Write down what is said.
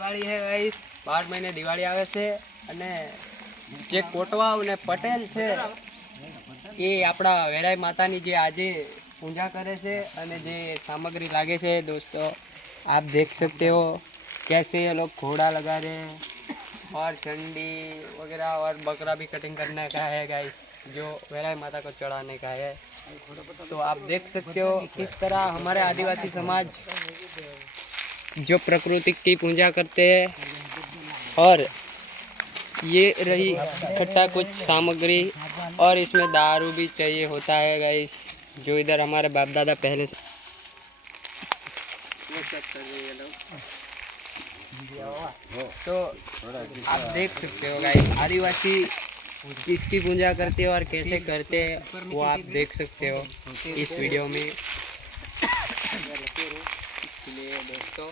દિવાળી હે ગાઈસ 12 મહિને દિવાળી આવે છે અને જે કોટવાવ ને પટેલ છે એ આપણા વેરાઈ માતાની જે આજે पूजा करे से અને જે सामग्री लागे से दोस्तों आप देख सकते हो कैसे ये लोग घोड़ा लगा रहे हैं और चंडी वगैरह और बकरा भी कटिंग करने का है गाइस जो वेराई माता को चढ़ाने का है। तो आप देख सकते हो किस तरह हमारे आदिवासी समाज जो प्रकृति की पूजा करते हैं। और ये रही इकट्ठा कुछ सामग्री और इसमें दारू भी चाहिए होता है गाइस जो इधर हमारे बाप दादा पहले से तो आप देख सकते हो गाइस आदिवासी किसकी पूजा करते हैं और कैसे करते हैं वो आप देख सकते हो इस वीडियो में। इसलिए दोस्तों